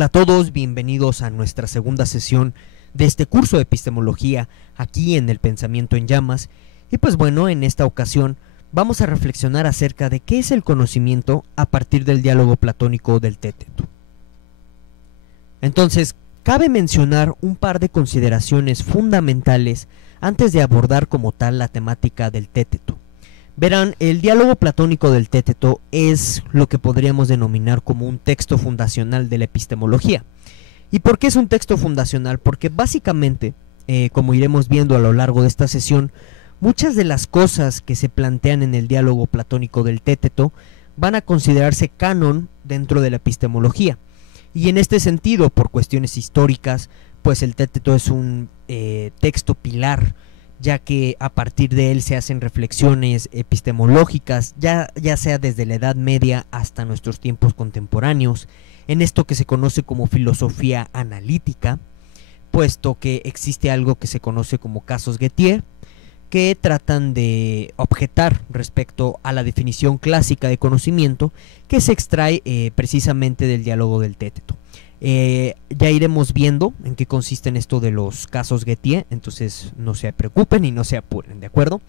Hola a todos, bienvenidos a nuestra segunda sesión de este curso de epistemología aquí en El Pensamiento en Llamas. Y pues bueno, en esta ocasión vamos a reflexionar acerca de qué es el conocimiento a partir del diálogo platónico del Téteto. Entonces, cabe mencionar un par de consideraciones fundamentales antes de abordar como tal la temática del Téteto. Verán, el diálogo platónico del Téteto es lo que podríamos denominar como un texto fundacional de la epistemología. ¿Y por qué es un texto fundacional? Porque básicamente, como iremos viendo a lo largo de esta sesión, muchas de las cosas que se plantean en el diálogo platónico del Téteto van a considerarse canon dentro de la epistemología. Y en este sentido, por cuestiones históricas, pues el Téteto es un texto pilar, ya que a partir de él se hacen reflexiones epistemológicas, ya sea desde la Edad Media hasta nuestros tiempos contemporáneos, en esto que se conoce como filosofía analítica, puesto que existe algo que se conoce como casos Gettier, que tratan de objetar respecto a la definición clásica de conocimiento que se extrae precisamente del diálogo del Téteto. Ya iremos viendo en qué consisten esto de los casos Gettier, entonces no se preocupen y no se apuren, ¿de acuerdo?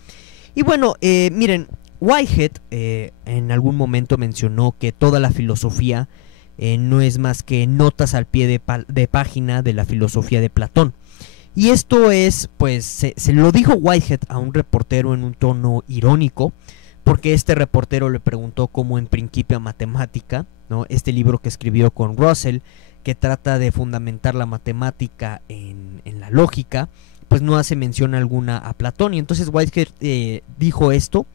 Y bueno, miren, Whitehead en algún momento mencionó que toda la filosofía no es más que notas al pie de página de la filosofía de Platón. Y esto es, pues, se lo dijo Whitehead a un reportero en un tono irónico, porque este reportero le preguntó cómo en Principia Mathematica, ¿no?, este libro que escribió con Russell, que trata de fundamentar la matemática en la lógica, pues no hace mención alguna a Platón. Y entonces Whitehead dijo esto,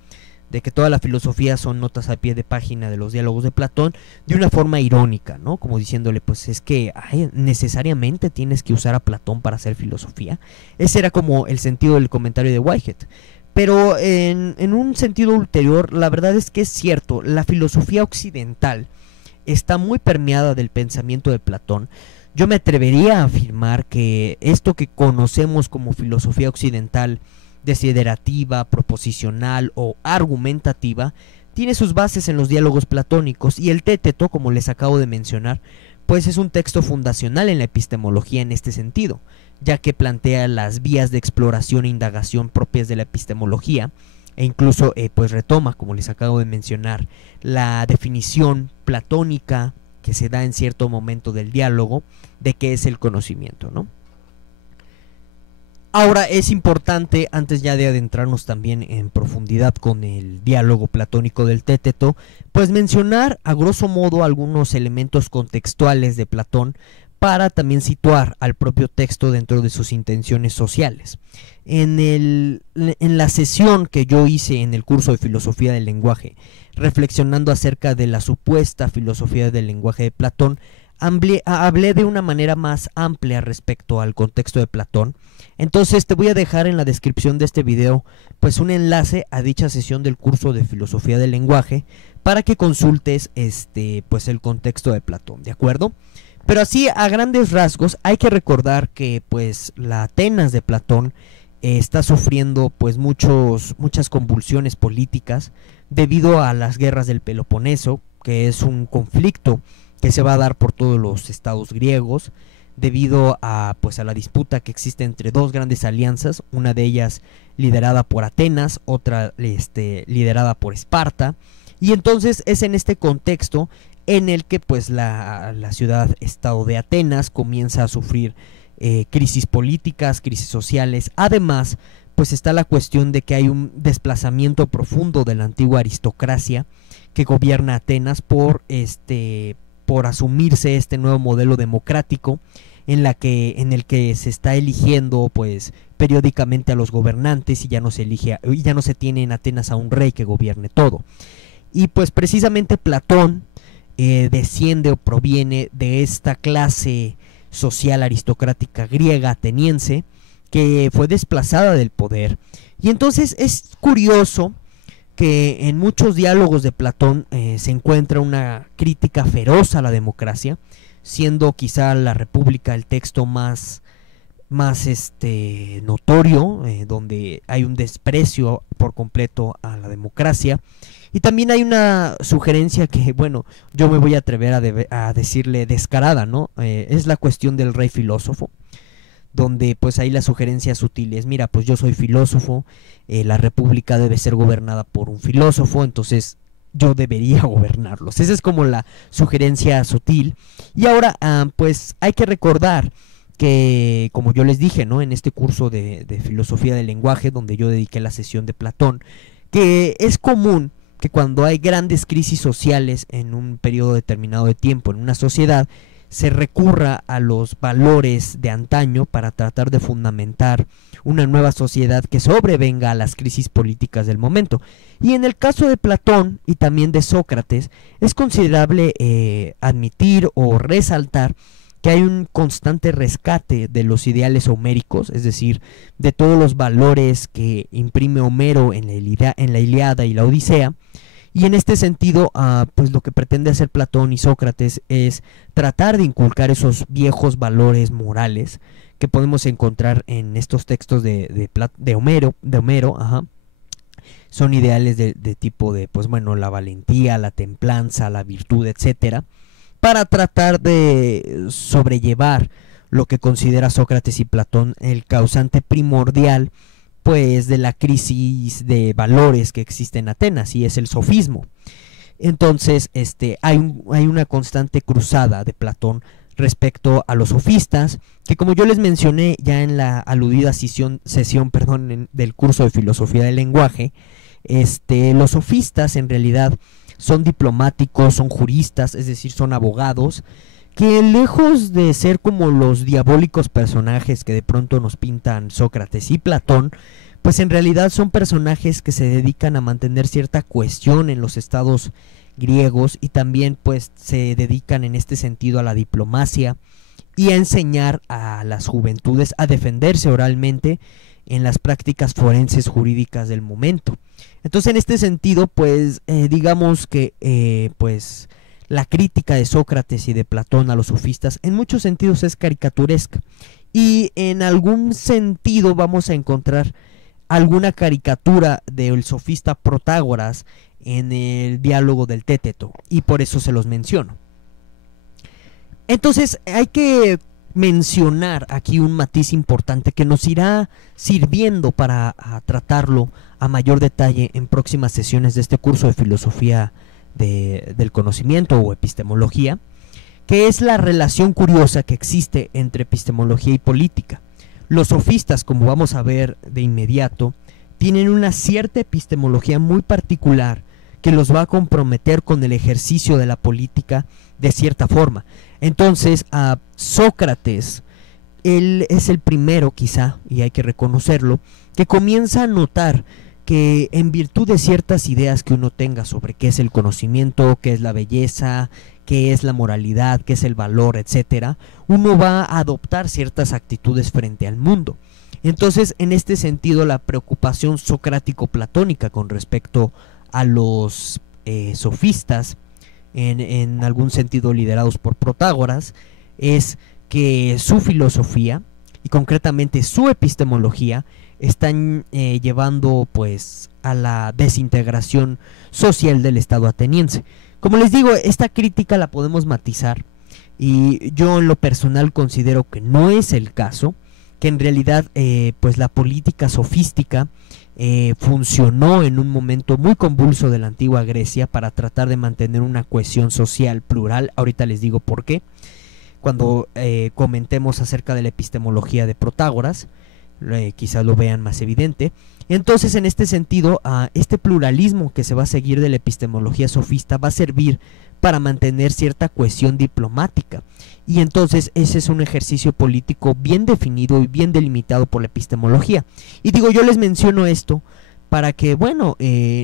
de que toda la filosofía son notas a pie de página de los diálogos de Platón, de una forma irónica, ¿no? Como diciéndole, pues es que necesariamente tienes que usar a Platón para hacer filosofía. Ese era como el sentido del comentario de Whitehead. Pero en un sentido ulterior, la verdad es que es cierto, la filosofía occidental está muy permeada del pensamiento de Platón. Yo me atrevería a afirmar que esto que conocemos como filosofía occidental, desiderativa, proposicional o argumentativa, tiene sus bases en los diálogos platónicos, y el Téteto, como les acabo de mencionar, pues es un texto fundacional en la epistemología en este sentido, ya que plantea las vías de exploración e indagación propias de la epistemología, e incluso pues retoma, como les acabo de mencionar, la definición platónica que se da en cierto momento del diálogo de qué es el conocimiento, ¿no? Ahora es importante, antes ya de adentrarnos también en profundidad con el diálogo platónico del Téteto, pues mencionar a grosso modo algunos elementos contextuales de Platón para también situar al propio texto dentro de sus intenciones sociales. En la sesión que yo hice en el curso de filosofía del lenguaje, reflexionando acerca de la supuesta filosofía del lenguaje de Platón, hablé de una manera más amplia respecto al contexto de Platón. Entonces te voy a dejar en la descripción de este video pues un enlace a dicha sesión del curso de filosofía del lenguaje para que consultes pues el contexto de Platón, ¿de acuerdo? Pero así a grandes rasgos hay que recordar que pues la Atenas de Platón está sufriendo pues muchas convulsiones políticas debido a las guerras del Peloponeso, que es un conflicto que se va a dar por todos los estados griegos, debido a pues a la disputa que existe entre dos grandes alianzas, una de ellas liderada por Atenas, otra liderada por Esparta. Y entonces es en este contexto en el que pues la ciudad-estado de Atenas comienza a sufrir crisis políticas, crisis sociales. Además, pues está la cuestión de que hay un desplazamiento profundo de la antigua aristocracia que gobierna Atenas por asumirse este nuevo modelo democrático en el que se está eligiendo pues periódicamente a los gobernantes, y ya no se tiene en Atenas a un rey que gobierne todo. Y pues precisamente Platón desciende o proviene de esta clase social aristocrática griega ateniense que fue desplazada del poder. Y entonces es curioso que en muchos diálogos de Platón se encuentra una crítica feroz a la democracia, siendo quizá la República el texto más notorio, donde hay un desprecio por completo a la democracia. Y también hay una sugerencia que, bueno, yo me voy a atrever a decirle descarada, ¿no? Es la cuestión del rey filósofo, donde pues ahí la sugerencia sutil es, mira, pues yo soy filósofo, la república debe ser gobernada por un filósofo, entonces yo debería gobernarlos. Esa es como la sugerencia sutil. Y ahora, pues hay que recordar que, como yo les dije, ¿no? En este curso de filosofía del lenguaje, donde yo dediqué la sesión de Platón, que es común que cuando hay grandes crisis sociales en un periodo determinado de tiempo en una sociedad, se recurra a los valores de antaño para tratar de fundamentar una nueva sociedad que sobrevenga a las crisis políticas del momento. Y en el caso de Platón y también de Sócrates, es considerable admitir o resaltar que hay un constante rescate de los ideales homéricos, es decir, de todos los valores que imprime Homero en la Ilíada y la Odisea. Y en este sentido, pues lo que pretende hacer Platón y Sócrates es tratar de inculcar esos viejos valores morales que podemos encontrar en estos textos de Homero, ajá. Son ideales de tipo de, pues bueno, la valentía, la templanza, la virtud, etcétera, para tratar de sobrellevar lo que considera Sócrates y Platón el causante primordial pues de la crisis de valores que existe en Atenas, y es el sofismo. Entonces hay una constante cruzada de Platón respecto a los sofistas, que como yo les mencioné ya en la aludida sesión del curso de filosofía del lenguaje, los sofistas en realidad son diplomáticos, son juristas, es decir, son abogados, que lejos de ser como los diabólicos personajes que de pronto nos pintan Sócrates y Platón, pues en realidad son personajes que se dedican a mantener cierta cohesión en los estados griegos, y también pues se dedican en este sentido a la diplomacia y a enseñar a las juventudes a defenderse oralmente en las prácticas forenses jurídicas del momento. Entonces en este sentido pues digamos que pues la crítica de Sócrates y de Platón a los sofistas en muchos sentidos es caricaturesca, y en algún sentido vamos a encontrar alguna caricatura del sofista Protágoras en el diálogo del Téteto, y por eso se los menciono. Entonces hay que mencionar aquí un matiz importante que nos irá sirviendo para tratarlo a mayor detalle en próximas sesiones de este curso de filosofía del conocimiento o epistemología, que es la relación curiosa que existe entre epistemología y política. Los sofistas, como vamos a ver de inmediato, tienen una cierta epistemología muy particular que los va a comprometer con el ejercicio de la política de cierta forma. Entonces, a Sócrates, él es el primero quizá, y hay que reconocerlo, que comienza a notar que en virtud de ciertas ideas que uno tenga sobre qué es el conocimiento, qué es la belleza, qué es la moralidad, qué es el valor, etcétera, uno va a adoptar ciertas actitudes frente al mundo. Entonces, en este sentido, la preocupación socrático-platónica con respecto a los sofistas, en algún sentido liderados por Protágoras, es que su filosofía y concretamente su epistemología están llevando pues a la desintegración social del Estado ateniense. Como les digo, esta crítica la podemos matizar, y yo en lo personal considero que no es el caso, que en realidad pues la política sofística funcionó en un momento muy convulso de la antigua Grecia para tratar de mantener una cohesión social plural. Ahorita les digo por qué, cuando comentemos acerca de la epistemología de Protágoras, quizás lo vean más evidente. Entonces, en este sentido, este pluralismo que se va a seguir de la epistemología sofista va a servir para mantener cierta cohesión diplomática, y entonces ese es un ejercicio político bien definido y bien delimitado por la epistemología. Y digo, yo les menciono esto para que, bueno,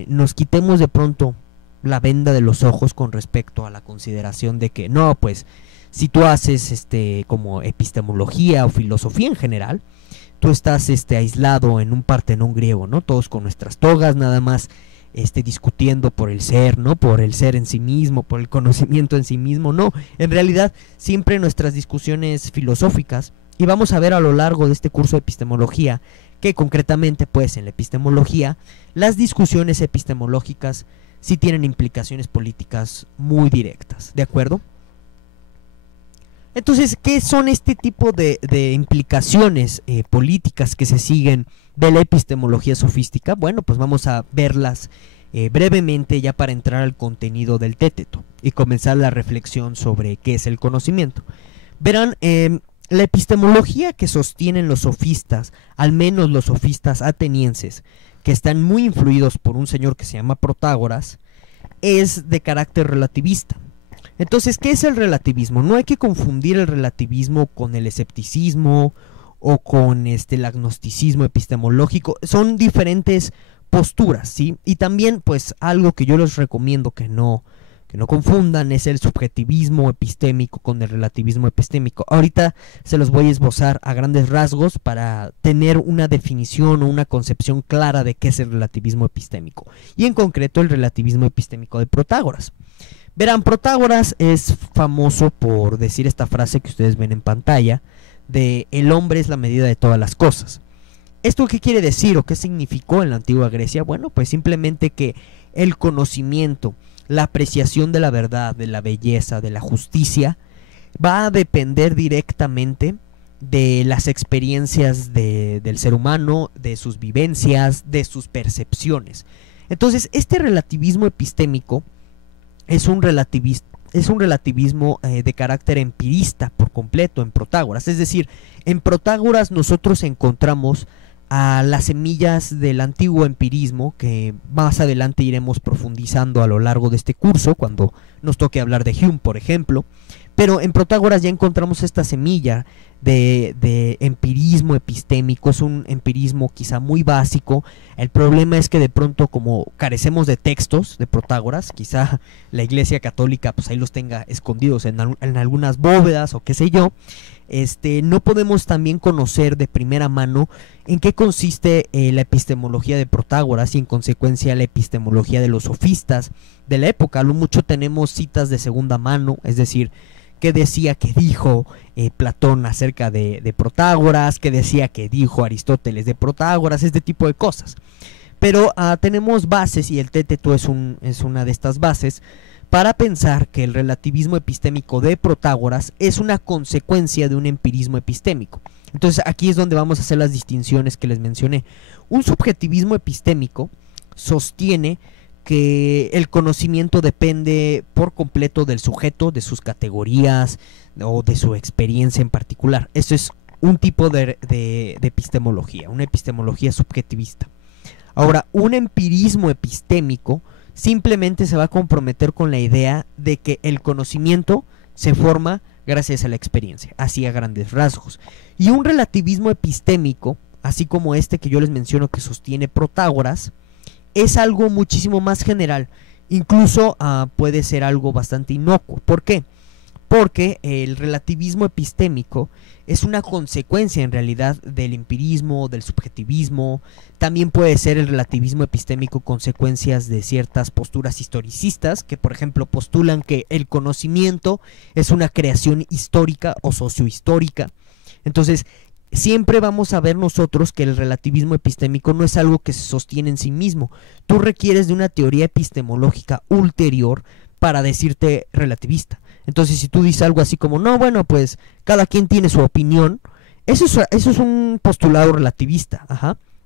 nos quitemos de pronto la venda de los ojos con respecto a la consideración de que no, pues si tú haces como epistemología o filosofía en general, tú estás aislado en un Partenón griego, ¿no? Todos con nuestras togas, nada más discutiendo por el ser, ¿no? Por el ser en sí mismo, por el conocimiento en sí mismo. No, en realidad siempre nuestras discusiones filosóficas, y vamos a ver a lo largo de este curso de epistemología que concretamente pues en la epistemología las discusiones epistemológicas sí tienen implicaciones políticas muy directas, ¿de acuerdo? Entonces, ¿qué son este tipo de implicaciones políticas que se siguen de la epistemología sofística? Bueno, pues vamos a verlas brevemente ya para entrar al contenido del Téteto y comenzar la reflexión sobre qué es el conocimiento. Verán, la epistemología que sostienen los sofistas, al menos los sofistas atenienses, que están muy influidos por un señor que se llama Protágoras, es de carácter relativista. Entonces, ¿qué es el relativismo? No hay que confundir el relativismo con el escepticismo o con el agnosticismo epistemológico. Son diferentes posturas, ¿sí? Y también, pues, algo que yo les recomiendo que no confundan es el subjetivismo epistémico con el relativismo epistémico. Ahorita se los voy a esbozar a grandes rasgos para tener una definición o una concepción clara de qué es el relativismo epistémico. Y en concreto el relativismo epistémico de Protágoras. Verán, Protágoras es famoso por decir esta frase que ustedes ven en pantalla, de el hombre es la medida de todas las cosas. ¿Esto qué quiere decir o qué significó en la antigua Grecia? Bueno, pues simplemente que el conocimiento, la apreciación de la verdad, de la belleza, de la justicia, va a depender directamente de las experiencias del ser humano, de sus vivencias, de sus percepciones. Entonces, este relativismo epistémico es un relativismo de carácter empirista por completo en Protágoras. Es decir, en Protágoras nosotros encontramos a las semillas del antiguo empirismo que más adelante iremos profundizando a lo largo de este curso cuando nos toque hablar de Hume, por ejemplo. Pero en Protágoras ya encontramos esta semilla de empirismo epistémico. Es un empirismo quizá muy básico. El problema es que de pronto, como carecemos de textos de Protágoras, quizá la Iglesia Católica pues ahí los tenga escondidos en algunas bóvedas o qué sé yo, no podemos también conocer de primera mano en qué consiste la epistemología de Protágoras y en consecuencia la epistemología de los sofistas de la época. A lo mucho tenemos citas de segunda mano, es decir, qué decía que dijo Platón acerca de Protágoras, qué decía que dijo Aristóteles de Protágoras, este tipo de cosas. Pero tenemos bases, y el Téteto es una de estas bases, para pensar que el relativismo epistémico de Protágoras es una consecuencia de un empirismo epistémico. Entonces aquí es donde vamos a hacer las distinciones que les mencioné. Un subjetivismo epistémico sostiene que el conocimiento depende por completo del sujeto, de sus categorías o de su experiencia en particular. Eso es un tipo de epistemología, una epistemología subjetivista. Ahora, un empirismo epistémico simplemente se va a comprometer con la idea de que el conocimiento se forma gracias a la experiencia, así a grandes rasgos. Y un relativismo epistémico, así como este que yo les menciono que sostiene Protágoras, es algo muchísimo más general, incluso puede ser algo bastante inocuo. ¿Por qué? Porque el relativismo epistémico es una consecuencia en realidad del empirismo, del subjetivismo. También puede ser el relativismo epistémico consecuencias de ciertas posturas historicistas que, por ejemplo, postulan que el conocimiento es una creación histórica o sociohistórica. Entonces, siempre vamos a ver nosotros que el relativismo epistémico no es algo que se sostiene en sí mismo. Tú requieres de una teoría epistemológica ulterior para decirte relativista. Entonces, si tú dices algo así como, no, bueno, pues cada quien tiene su opinión, eso es un postulado relativista,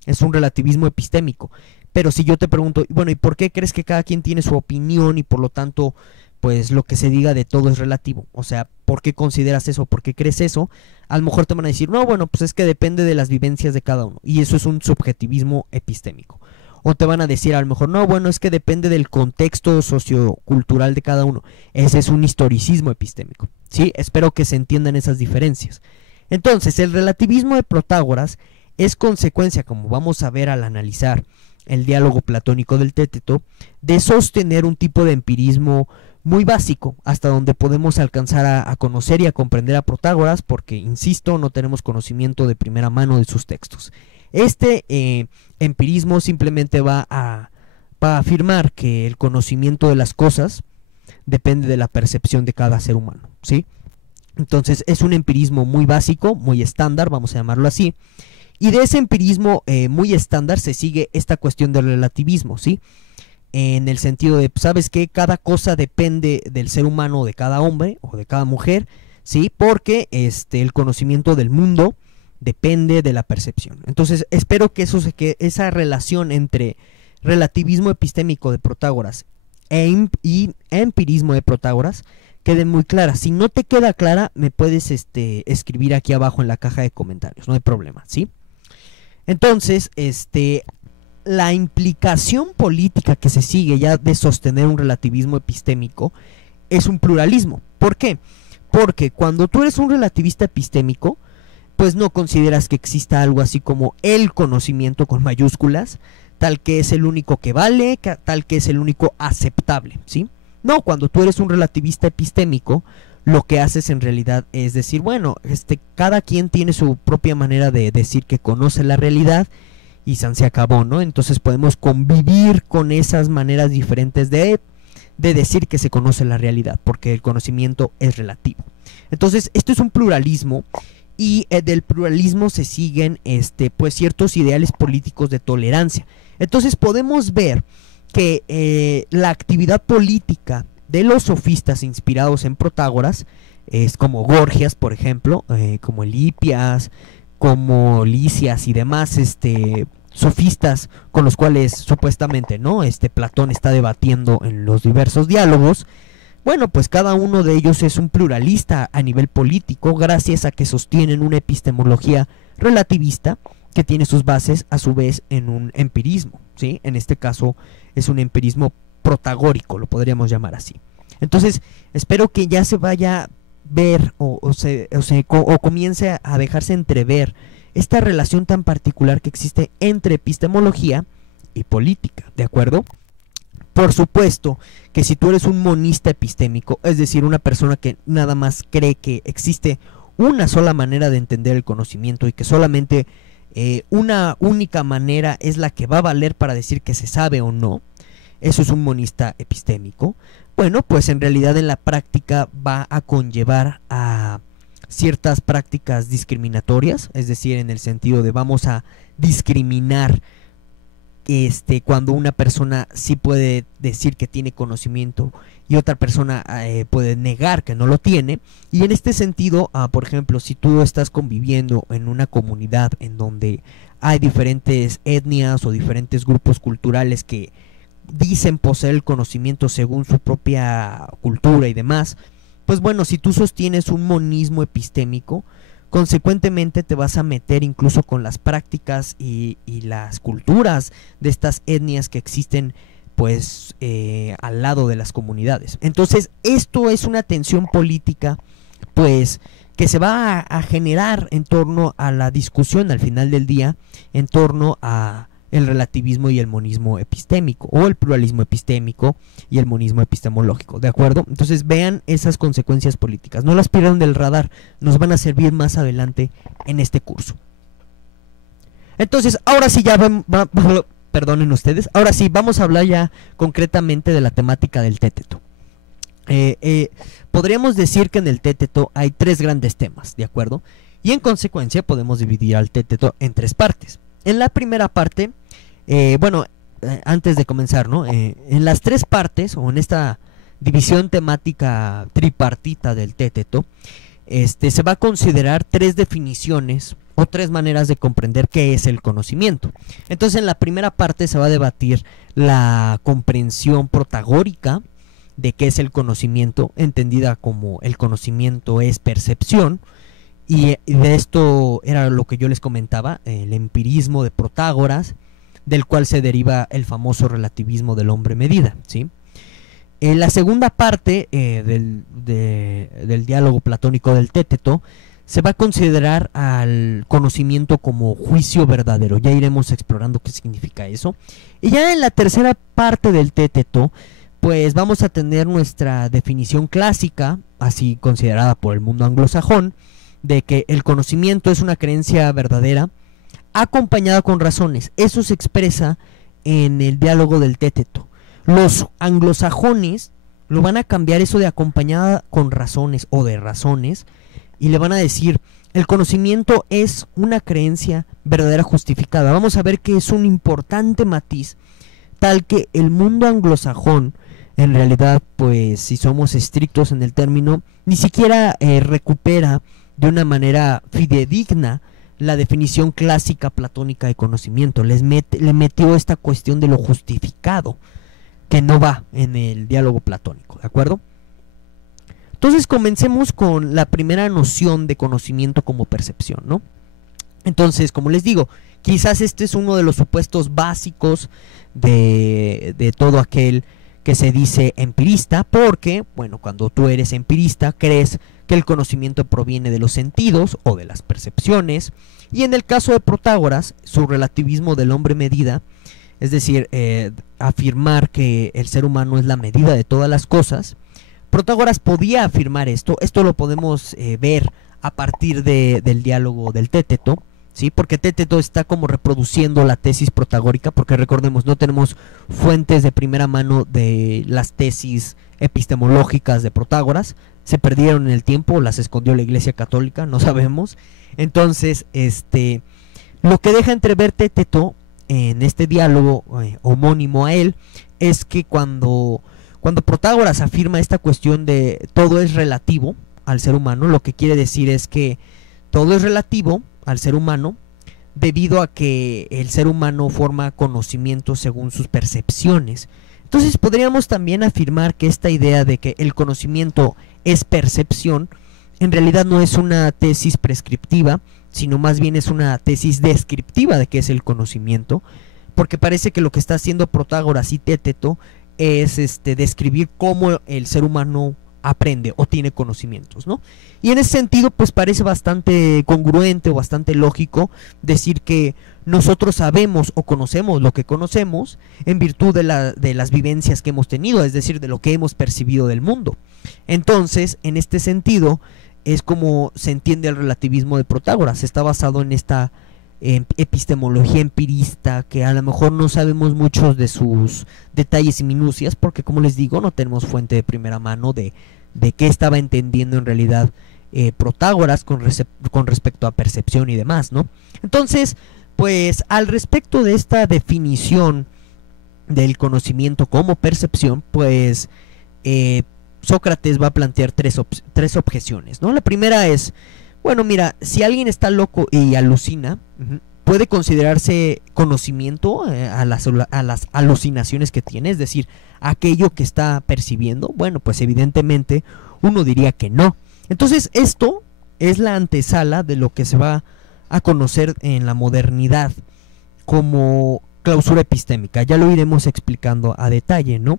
es un relativismo epistémico. Pero si yo te pregunto, bueno, ¿y por qué crees que cada quien tiene su opinión y por lo tanto, pues lo que se diga de todo es relativo? O sea, ¿por qué consideras eso? ¿Por qué crees eso? A lo mejor te van a decir, no, bueno, pues es que depende de las vivencias de cada uno. Y eso es un subjetivismo epistémico. O te van a decir a lo mejor, no, bueno, es que depende del contexto sociocultural de cada uno. Ese es un historicismo epistémico, ¿sí? Espero que se entiendan esas diferencias. Entonces, el relativismo de Protágoras es consecuencia, como vamos a ver al analizar el diálogo platónico del Téteto, de sostener un tipo de empirismo muy básico, hasta donde podemos alcanzar a conocer y a comprender a Protágoras, porque, insisto, no tenemos conocimiento de primera mano de sus textos. Este empirismo simplemente va a afirmar que el conocimiento de las cosas depende de la percepción de cada ser humano, ¿sí? Entonces es un empirismo muy básico, muy estándar, vamos a llamarlo así. Y de ese empirismo muy estándar se sigue esta cuestión del relativismo, ¿sí? en el sentido de, ¿sabes qué? Cada cosa depende del ser humano, de cada hombre o de cada mujer, ¿sí? Porque el conocimiento del mundo depende de la percepción. Entonces, espero que esa relación entre relativismo epistémico de Protágoras y empirismo de Protágoras quede muy clara. Si no te queda clara, me puedes escribir aquí abajo en la caja de comentarios, no hay problema, ¿sí? Entonces, la implicación política que se sigue ya de sostener un relativismo epistémico es un pluralismo. ¿Por qué? Porque cuando tú eres un relativista epistémico, pues no consideras que exista algo así como el conocimiento con mayúsculas, tal que es el único que vale, tal que es el único aceptable, ¿sí? No, cuando tú eres un relativista epistémico, lo que haces en realidad es decir, bueno, cada quien tiene su propia manera de decir que conoce la realidad y se acabó, ¿no? Entonces podemos convivir con esas maneras diferentes de decir que se conoce la realidad, porque el conocimiento es relativo. Entonces, esto es un pluralismo, y del pluralismo se siguen pues ciertos ideales políticos de tolerancia. Entonces podemos ver que la actividad política de los sofistas inspirados en Protágoras es como Gorgias, por ejemplo, como Elipias, como Lisias y demás sofistas con los cuales supuestamente, ¿no?, Platón está debatiendo en los diversos diálogos. Bueno, pues cada uno de ellos es un pluralista a nivel político, gracias a que sostienen una epistemología relativista que tiene sus bases a su vez en un empirismo, ¿sí? En este caso es un empirismo protagórico, lo podríamos llamar así. Entonces, espero que ya se vaya a ver o comience a dejarse entrever esta relación tan particular que existe entre epistemología y política, ¿de acuerdo? Por supuesto que si tú eres un monista epistémico, es decir, una persona que nada más cree que existe una sola manera de entender el conocimiento y que solamente una única manera es la que va a valer para decir que se sabe o no, eso es un monista epistémico. Bueno, pues en realidad en la práctica va a conllevar a ciertas prácticas discriminatorias, es decir, en el sentido de vamos a discriminar cuando una persona sí puede decir que tiene conocimiento y otra persona puede negar que no lo tiene. Y en este sentido, por ejemplo, si tú estás conviviendo en una comunidad en donde hay diferentes etnias o diferentes grupos culturales que dicen poseer el conocimiento según su propia cultura y demás, pues bueno, si tú sostienes un monismo epistémico, consecuentemente te vas a meter incluso con las prácticas y las culturas de estas etnias que existen pues al lado de las comunidades. Entonces esto es una tensión política pues que se va a generar en torno a la discusión al final del día en torno a el relativismo y el monismo epistémico, o el pluralismo epistémico y el monismo epistemológico, ¿de acuerdo? Entonces vean esas consecuencias políticas, no las pierdan del radar, nos van a servir más adelante en este curso. Entonces, ahora sí ya perdonen ustedes, ahora sí vamos a hablar ya concretamente de la temática del Téteto. Podríamos decir que en el Téteto hay tres grandes temas, ¿de acuerdo? Y en consecuencia podemos dividir al Téteto en tres partes. En la primera parte, antes de comenzar, ¿no? En las tres partes, o en esta división temática tripartita del Téteto, se va a considerar tres definiciones o tres maneras de comprender qué es el conocimiento. Entonces, en la primera parte se va a debatir la comprensión protagórica de qué es el conocimiento, entendida como el conocimiento es percepción. Y de esto era lo que yo les comentaba, el empirismo de Protágoras, del cual se deriva el famoso relativismo del hombre medida, ¿sí? En la segunda parte del diálogo platónico del Téteto se va a considerar al conocimiento como juicio verdadero. Ya iremos explorando qué significa eso. Y ya en la tercera parte del Téteto, pues vamos a tener nuestra definición clásica, así considerada por el mundo anglosajón, de que el conocimiento es una creencia verdadera acompañada con razones. Eso se expresa en el diálogo del Téteto. Los anglosajones lo van a cambiar eso de acompañada con razones o de razones y le van a decir el conocimiento es una creencia verdadera justificada. Vamos a ver que es un importante matiz tal que el mundo anglosajón, en realidad, pues si somos estrictos en el término, ni siquiera recupera de una manera fidedigna la definición clásica platónica de conocimiento. Le metió esta cuestión de lo justificado, que no va en el diálogo platónico, ¿de acuerdo? Entonces comencemos con la primera noción de conocimiento como percepción, ¿no? Entonces, como les digo, quizás este es uno de los supuestos básicos de todo aquel que se dice empirista, porque, bueno, cuando tú eres empirista, crees que el conocimiento proviene de los sentidos o de las percepciones, y en el caso de Protágoras, su relativismo del hombre medida, es decir, afirmar que el ser humano es la medida de todas las cosas, Protágoras podía afirmar esto lo podemos ver a partir del diálogo del Téteto, ¿sí? Porque Téteto está como reproduciendo la tesis protagórica, porque recordemos, no tenemos fuentes de primera mano de las tesis epistemológicas de Protágoras, se perdieron en el tiempo, las escondió la Iglesia Católica, no sabemos. Entonces, lo que deja entrever Téteto en este diálogo homónimo a él es que cuando Protágoras afirma esta cuestión de todo es relativo al ser humano, lo que quiere decir es que todo es relativo al ser humano debido a que el ser humano forma conocimiento según sus percepciones. Entonces podríamos también afirmar que esta idea de que el conocimiento es percepción en realidad no es una tesis prescriptiva, sino más bien es una tesis descriptiva de qué es el conocimiento, porque parece que lo que está haciendo Protágoras y Téteto es describir cómo el ser humano aprende o tiene conocimientos, ¿no? Y en ese sentido, pues parece bastante congruente o bastante lógico decir que nosotros sabemos o conocemos lo que conocemos en virtud de las vivencias que hemos tenido, es decir, de lo que hemos percibido del mundo. Entonces, en este sentido, es como se entiende el relativismo de Protágoras. Está basado en esta epistemología empirista, que a lo mejor no sabemos muchos de sus detalles y minucias, porque como les digo, no tenemos fuente de primera mano de qué estaba entendiendo en realidad Protágoras con respecto a percepción y demás, ¿no? Entonces, pues al respecto de esta definición del conocimiento como percepción, pues Sócrates va a plantear tres objeciones, ¿no? La primera es, bueno, mira, si alguien está loco y alucina, puede considerarse conocimiento a las alucinaciones que tiene, es decir, aquello que está percibiendo. Bueno, pues evidentemente uno diría que no. Entonces esto es la antesala de lo que se va a conocer en la modernidad como clausura epistémica. Ya lo iremos explicando a detalle, ¿no?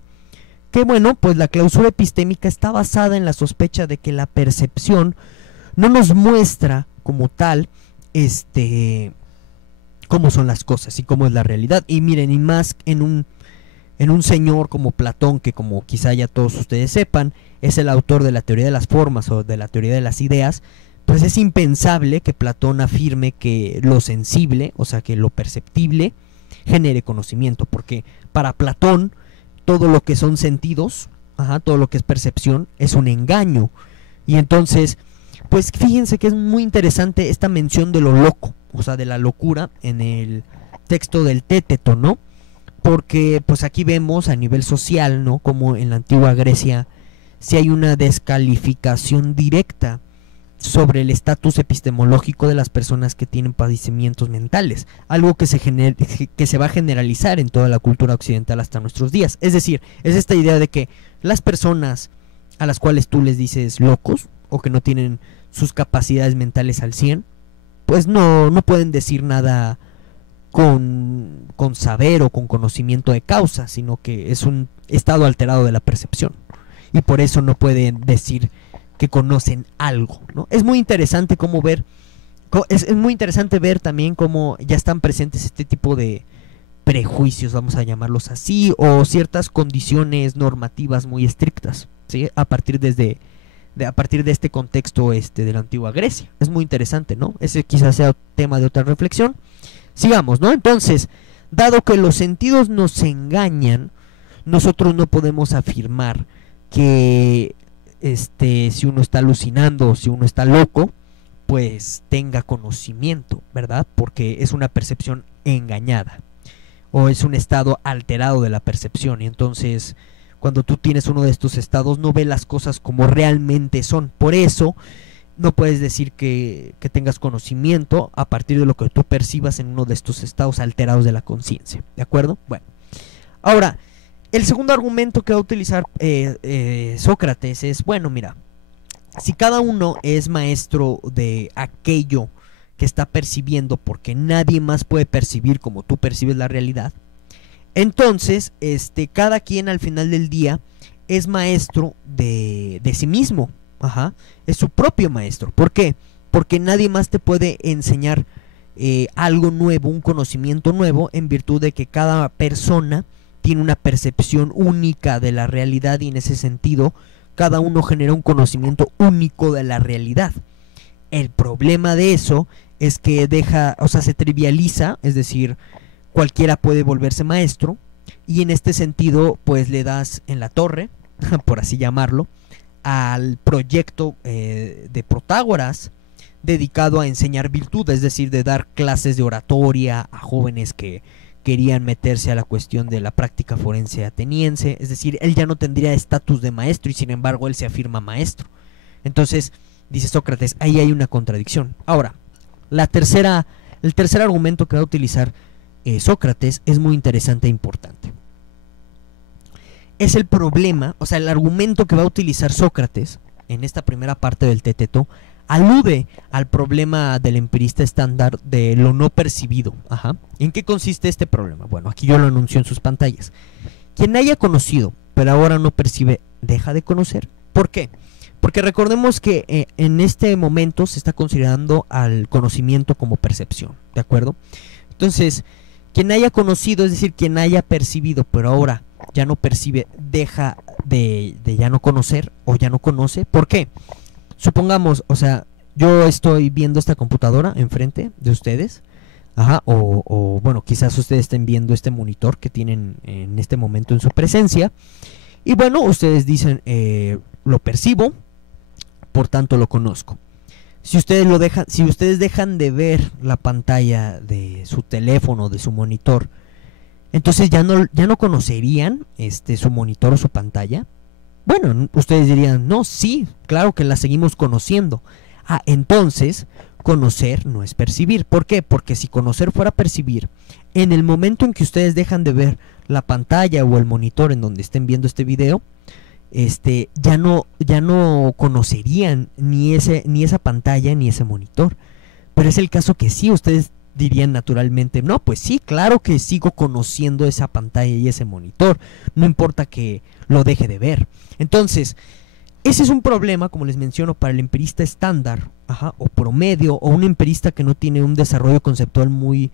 Que bueno, pues la clausura epistémica está basada en la sospecha de que la percepción no nos muestra como tal cómo son las cosas y cómo es la realidad. Y miren, y más en un señor como Platón, que como quizá ya todos ustedes sepan, es el autor de la teoría de las formas o de la teoría de las ideas, pues es impensable que Platón afirme que lo sensible, o sea que lo perceptible, genere conocimiento, porque para Platón todo lo que son sentidos, todo lo que es percepción, es un engaño. Y entonces, pues fíjense que es muy interesante esta mención de lo loco, o sea, de la locura en el texto del Téteto, ¿no? Porque pues aquí vemos a nivel social, ¿no? Como en la antigua Grecia, si hay una descalificación directa sobre el estatus epistemológico de las personas que tienen padecimientos mentales, algo que se va a generalizar en toda la cultura occidental hasta nuestros días. Es decir, es esta idea de que las personas a las cuales tú les dices locos o que no tienen sus capacidades mentales al 100, pues no pueden decir nada con saber o con conocimiento de causa, sino que es un estado alterado de la percepción y por eso no pueden decir que conocen algo, ¿no? Es muy interesante cómo ver, es muy interesante ver también cómo ya están presentes este tipo de prejuicios, vamos a llamarlos así, o ciertas condiciones normativas muy estrictas, ¿sí? A partir de este contexto de la antigua Grecia. Es muy interesante, ¿no? Ese quizás sea tema de otra reflexión. Sigamos, ¿no? Entonces, dado que los sentidos nos engañan, nosotros no podemos afirmar que si uno está alucinando o si uno está loco, pues tenga conocimiento, ¿verdad? Porque es una percepción engañada. o es un estado alterado de la percepción, y entonces cuando tú tienes uno de estos estados no ves las cosas como realmente son. Por eso no puedes decir que tengas conocimiento a partir de lo que tú percibas en uno de estos estados alterados de la conciencia, ¿de acuerdo? Bueno, ahora, el segundo argumento que va a utilizar Sócrates es, bueno, mira, si cada uno es maestro de aquello que está percibiendo, porque nadie más puede percibir como tú percibes la realidad, entonces cada quien al final del día es maestro de sí mismo. Ajá, es su propio maestro. ¿Por qué? Porque nadie más te puede enseñar algo nuevo, un conocimiento nuevo, en virtud de que cada persona tiene una percepción única de la realidad, y en ese sentido cada uno genera un conocimiento único de la realidad. El problema de eso es que se trivializa, es decir, cualquiera puede volverse maestro, y en este sentido pues le das en la torre, por así llamarlo, al proyecto de Protágoras, dedicado a enseñar virtud, es decir, de dar clases de oratoria a jóvenes que querían meterse a la cuestión de la práctica forense ateniense. Es decir, él ya no tendría estatus de maestro, y sin embargo él se afirma maestro. Entonces, dice Sócrates, ahí hay una contradicción. Ahora, el tercer argumento que va a utilizar Sócrates es muy interesante e importante. Es el problema, o sea, el argumento que va a utilizar Sócrates en esta primera parte del Teteto alude al problema del empirista estándar de lo no percibido. Ajá. ¿En qué consiste este problema? Bueno, aquí yo lo anuncio en sus pantallas. Quien haya conocido, pero ahora no percibe, deja de conocer. ¿Por qué? Porque recordemos que en este momento se está considerando al conocimiento como percepción, ¿de acuerdo? Entonces, quien haya conocido, es decir, quien haya percibido, pero ahora ya no percibe, deja de ya no conocer, o ya no conoce. ¿Por qué? Supongamos, o sea, yo estoy viendo esta computadora enfrente de ustedes, ajá, o bueno, quizás ustedes estén viendo este monitor que tienen en este momento en su presencia, y bueno, ustedes dicen, lo percibo, por tanto lo conozco. Si ustedes dejan de ver la pantalla de su teléfono, de su monitor, entonces ya no conocerían su monitor o su pantalla. Bueno, ustedes dirían, no, sí, claro que la seguimos conociendo. Ah, entonces, conocer no es percibir. ¿Por qué? Porque si conocer fuera percibir, en el momento en que ustedes dejan de ver la pantalla o el monitor en donde estén viendo este video, ya no conocerían ni esa pantalla ni ese monitor. Pero es el caso que sí, ustedes dirían naturalmente, no, pues sí, claro que sigo conociendo esa pantalla y ese monitor, no importa que lo deje de ver. Entonces, ese es un problema, como les menciono, para el empirista estándar, ajá, o promedio, o un empirista que no tiene un desarrollo conceptual muy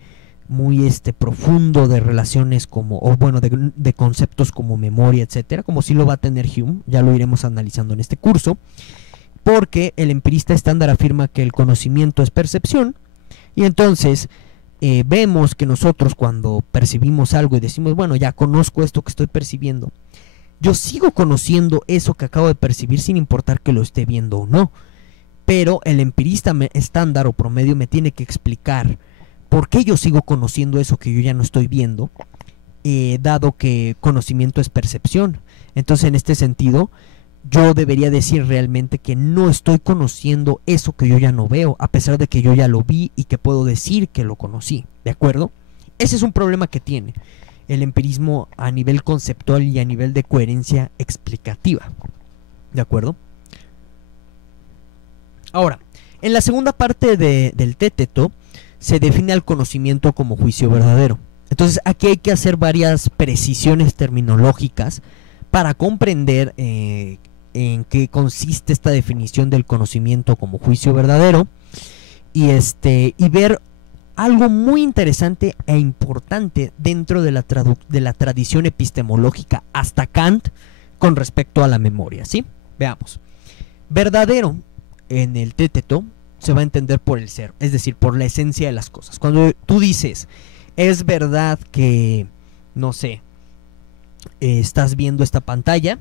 profundo de relaciones de conceptos como memoria, etcétera, como sí lo va a tener Hume. Ya lo iremos analizando en este curso, porque el empirista estándar afirma que el conocimiento es percepción, y entonces vemos que nosotros, cuando percibimos algo y decimos, bueno, ya conozco esto que estoy percibiendo, yo sigo conociendo eso que acabo de percibir sin importar que lo esté viendo o no, pero el empirista estándar o promedio me tiene que explicar por qué yo sigo conociendo eso que yo ya no estoy viendo, dado que conocimiento es percepción. Entonces, en este sentido, yo debería decir realmente que no estoy conociendo eso que yo ya no veo, a pesar de que yo ya lo vi y que puedo decir que lo conocí, ¿de acuerdo? Ese es un problema que tiene el empirismo a nivel conceptual y a nivel de coherencia explicativa, ¿de acuerdo? Ahora, en la segunda parte del Teteto se define al conocimiento como juicio verdadero. Entonces aquí hay que hacer varias precisiones terminológicas para comprender en qué consiste esta definición del conocimiento como juicio verdadero, y ver algo muy interesante e importante dentro de la tradición epistemológica hasta Kant con respecto a la memoria, ¿sí? Veamos. Verdadero en el Teteto se va a entender por el ser, es decir, por la esencia de las cosas. Cuando tú dices, es verdad que, no sé, estás viendo esta pantalla,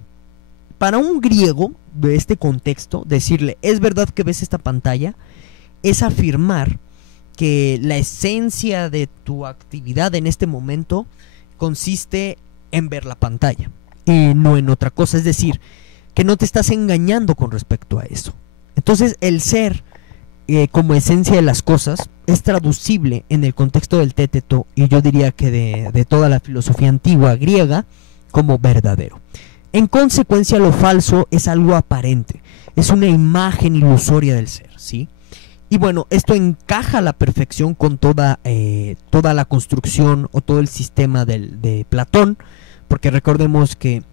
para un griego de este contexto, decirle, es verdad que ves esta pantalla, es afirmar que la esencia de tu actividad en este momento consiste en ver la pantalla y no en otra cosa, es decir, que no te estás engañando con respecto a eso. Entonces el ser como esencia de las cosas es traducible en el contexto del Téteto, y yo diría que de toda la filosofía antigua griega, como verdadero. En consecuencia, lo falso es algo aparente, es una imagen ilusoria del ser, ¿sí? Y bueno, esto encaja a la perfección con toda la construcción o todo el sistema de Platón, porque recordemos que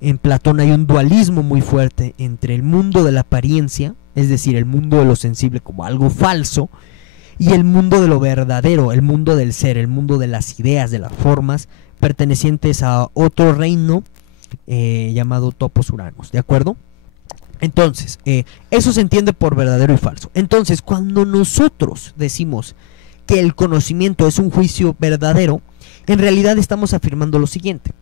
en Platón hay un dualismo muy fuerte entre el mundo de la apariencia, es decir, el mundo de lo sensible como algo falso, y el mundo de lo verdadero, el mundo del ser, el mundo de las ideas, de las formas, pertenecientes a otro reino llamado Topos Uranos, ¿de acuerdo? Entonces, eso se entiende por verdadero y falso. Entonces, cuando nosotros decimos que el conocimiento es un juicio verdadero, en realidad estamos afirmando lo siguiente: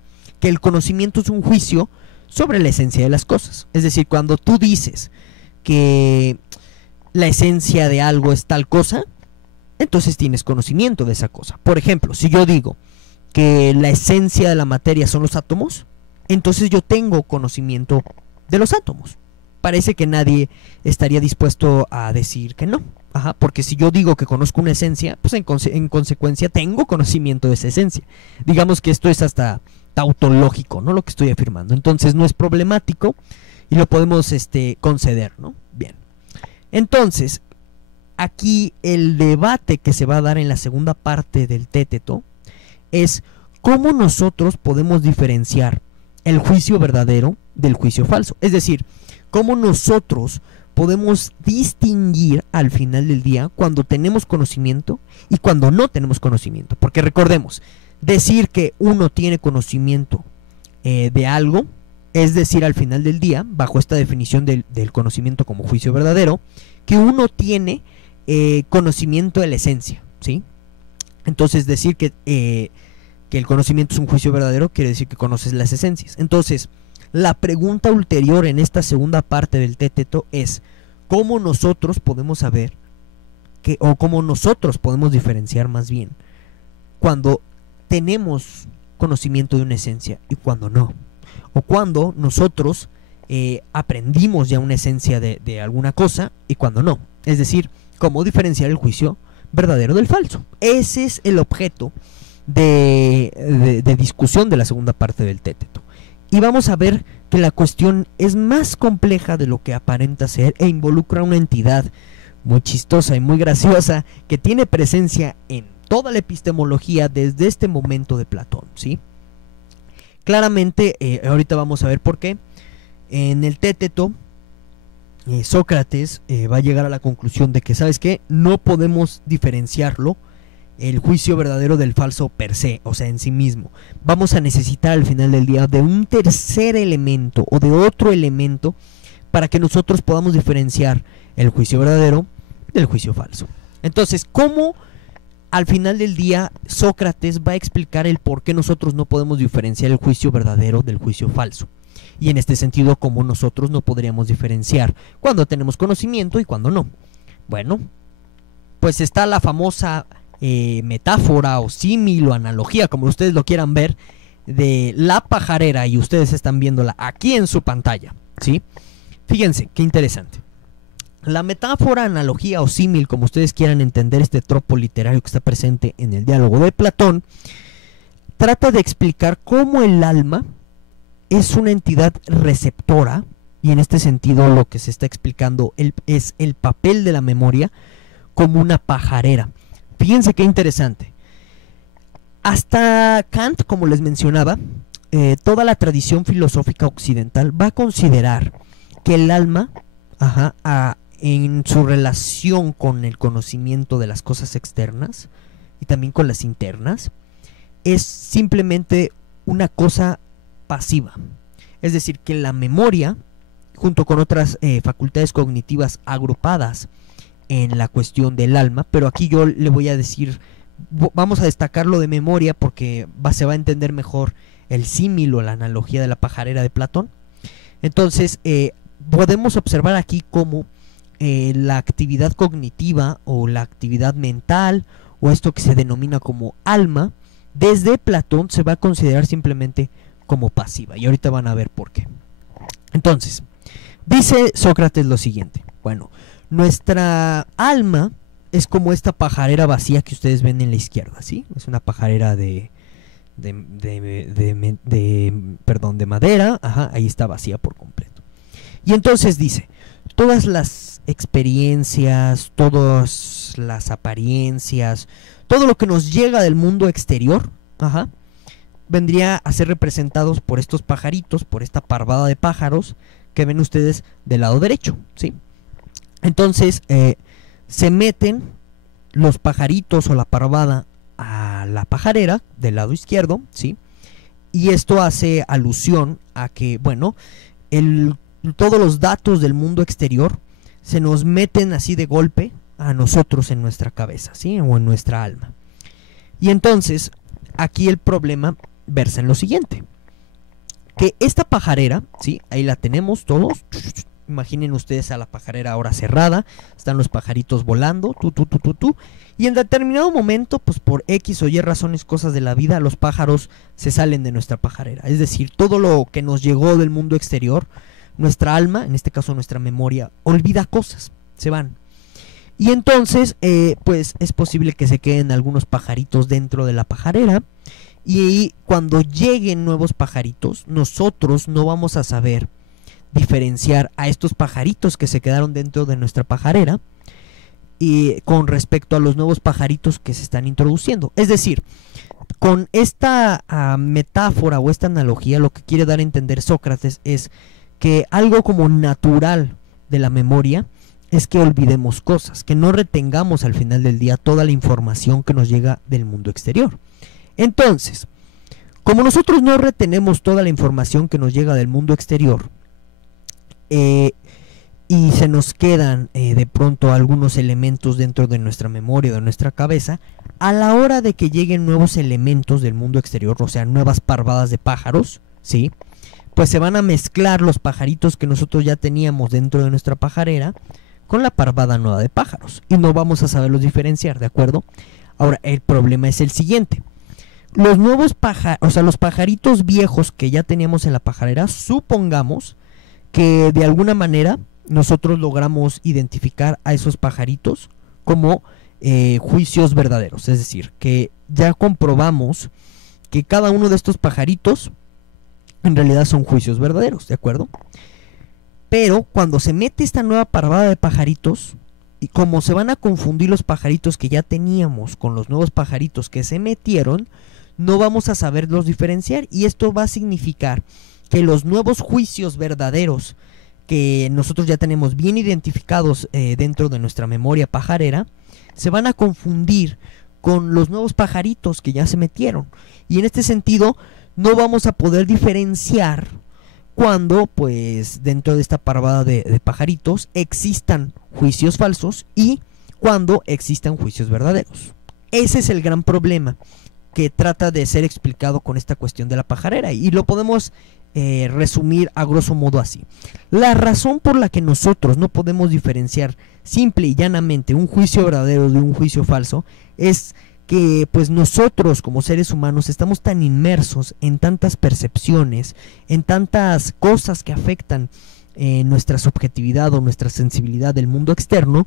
que el conocimiento es un juicio sobre la esencia de las cosas. Es decir, cuando tú dices que la esencia de algo es tal cosa, entonces tienes conocimiento de esa cosa. Por ejemplo, si yo digo que la esencia de la materia son los átomos, entonces yo tengo conocimiento de los átomos. Parece que nadie estaría dispuesto a decir que no. Ajá, porque si yo digo que conozco una esencia, pues en consecuencia tengo conocimiento de esa esencia. Digamos que esto es hasta tautológico, ¿no? Lo que estoy afirmando. Entonces no es problemático y lo podemos conceder, ¿no? Bien. Entonces, aquí el debate que se va a dar en la segunda parte del Téteto es cómo nosotros podemos diferenciar el juicio verdadero del juicio falso. Es decir, cómo nosotros podemos distinguir al final del día cuando tenemos conocimiento y cuando no tenemos conocimiento. Porque recordemos, decir que uno tiene conocimiento de algo, es decir, al final del día, bajo esta definición del conocimiento como juicio verdadero, que uno tiene conocimiento de la esencia, ¿sí? Entonces decir que el conocimiento es un juicio verdadero quiere decir que conoces las esencias. Entonces, la pregunta ulterior en esta segunda parte del Téteto es cómo nosotros podemos saber o cómo nosotros podemos diferenciar más bien cuando tenemos conocimiento de una esencia y cuando no, o cuando nosotros aprendimos ya una esencia de alguna cosa y cuando no. Es decir, cómo diferenciar el juicio verdadero del falso. Ese es el objeto de discusión de la segunda parte del Téteto. Y vamos a ver que la cuestión es más compleja de lo que aparenta ser e involucra una entidad muy chistosa y muy graciosa que tiene presencia en toda la epistemología desde este momento de Platón, ¿sí? Claramente, ahorita vamos a ver por qué. En el Téteto, Sócrates va a llegar a la conclusión de que, ¿sabes qué? No podemos diferenciarlo, el juicio verdadero del falso per se, o sea, en sí mismo. Vamos a necesitar al final del día de un tercer elemento o de otro elemento para que nosotros podamos diferenciar el juicio verdadero del juicio falso. Entonces, ¿cómo al final del día Sócrates va a explicar el por qué nosotros no podemos diferenciar el juicio verdadero del juicio falso? Y en este sentido, ¿cómo nosotros no podríamos diferenciar cuando tenemos conocimiento y cuando no? Bueno, pues está la famosa metáfora o símil o analogía, como ustedes lo quieran ver, de la pajarera, y ustedes están viéndola aquí en su pantalla, ¿sí? Fíjense, qué interesante. La metáfora, analogía o símil, como ustedes quieran entender este tropo literario que está presente en el diálogo de Platón, trata de explicar cómo el alma es una entidad receptora, y en este sentido lo que se está explicando es el papel de la memoria como una pajarera. Fíjense qué interesante. Hasta Kant, como les mencionaba, toda la tradición filosófica occidental va a considerar que el alma, en su relación con el conocimiento de las cosas externas y también con las internas, es simplemente una cosa pasiva. Es decir, que la memoria, junto con otras facultades cognitivas agrupadas en la cuestión del alma, pero aquí yo le voy a decir, vamos a destacar lo de memoria porque se va a entender mejor el símil o la analogía de la pajarera de Platón. Entonces podemos observar aquí cómo la actividad cognitiva o la actividad mental o esto que se denomina como alma, desde Platón se va a considerar simplemente como pasiva, y ahorita van a ver por qué. Entonces, dice Sócrates lo siguiente: bueno, nuestra alma es como esta pajarera vacía que ustedes ven en la izquierda, ¿sí? Es una pajarera de madera, ajá, ahí está vacía por completo. Y entonces dice, todas las experiencias, todas las apariencias, todo lo que nos llega del mundo exterior, ajá, vendría a ser representados por estos pajaritos, por esta parvada de pájaros que ven ustedes del lado derecho, ¿sí? Entonces se meten los pajaritos o la parvada a la pajarera del lado izquierdo, ¿sí? Y esto hace alusión a que, bueno, todos los datos del mundo exterior se nos meten así de golpe a nosotros en nuestra cabeza, ¿sí? O en nuestra alma. Y entonces, aquí el problema versa en lo siguiente: que esta pajarera, ¿sí? Ahí la tenemos todos. Imaginen ustedes a la pajarera ahora cerrada, están los pajaritos volando, y en determinado momento, pues por X o Y razones, cosas de la vida, los pájaros se salen de nuestra pajarera. Es decir, todo lo que nos llegó del mundo exterior, nuestra alma, en este caso nuestra memoria, olvida cosas, se van. Y entonces, pues es posible que se queden algunos pajaritos dentro de la pajarera, y cuando lleguen nuevos pajaritos, nosotros no vamos a saber diferenciar a estos pajaritos que se quedaron dentro de nuestra pajarera y con respecto a los nuevos pajaritos que se están introduciendo. Es decir, con esta metáfora o esta analogía, lo que quiere dar a entender Sócrates es que algo como natural de la memoria es que olvidemos cosas, que no retengamos al final del día toda la información que nos llega del mundo exterior. Entonces, como nosotros no retenemos toda la información que nos llega del mundo exterior, y se nos quedan de pronto algunos elementos dentro de nuestra memoria, de nuestra cabeza, a la hora de que lleguen nuevos elementos del mundo exterior, o sea, nuevas parvadas de pájaros, ¿sí? Pues se van a mezclar los pajaritos que nosotros ya teníamos dentro de nuestra pajarera con la parvada nueva de pájaros, y no vamos a saberlos diferenciar, ¿de acuerdo? Ahora, el problema es el siguiente: los nuevos los pajaritos viejos que ya teníamos en la pajarera, supongamos que de alguna manera nosotros logramos identificar a esos pajaritos como juicios verdaderos, es decir, que ya comprobamos que cada uno de estos pajaritos en realidad son juicios verdaderos, ¿de acuerdo? Pero cuando se mete esta nueva parvada de pajaritos, y como se van a confundir los pajaritos que ya teníamos con los nuevos pajaritos que se metieron, no vamos a saberlos diferenciar, y esto va a significar que los nuevos juicios verdaderos que nosotros ya tenemos bien identificados dentro de nuestra memoria pajarera se van a confundir con los nuevos pajaritos que ya se metieron, y en este sentido no vamos a poder diferenciar cuando pues dentro de esta parvada de pajaritos existan juicios falsos y cuando existan juicios verdaderos. Ese es el gran problema que trata de ser explicado con esta cuestión de la pajarera, y lo podemos resumir a grosso modo así: la razón por la que nosotros no podemos diferenciar simple y llanamente un juicio verdadero de un juicio falso es que pues nosotros como seres humanos estamos tan inmersos en tantas percepciones, en tantas cosas que afectan nuestra subjetividad o nuestra sensibilidad del mundo externo,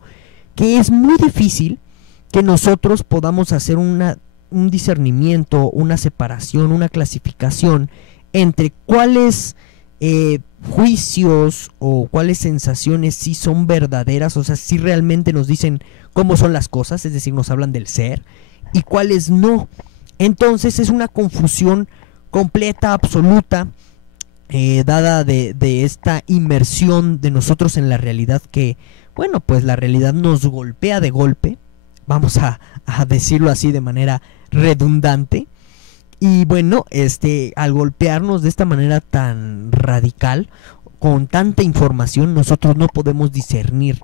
que es muy difícil que nosotros podamos hacer un discernimiento, una separación, una clasificación entre cuáles juicios o cuáles sensaciones sí son verdaderas, o sea, sí realmente nos dicen cómo son las cosas, es decir, nos hablan del ser, y cuáles no. Entonces es una confusión completa, absoluta, dada de esta inmersión de nosotros en la realidad, que, bueno, pues la realidad nos golpea de golpe, vamos a decirlo así de manera redundante. Y bueno, al golpearnos de esta manera tan radical, con tanta información, nosotros no podemos discernir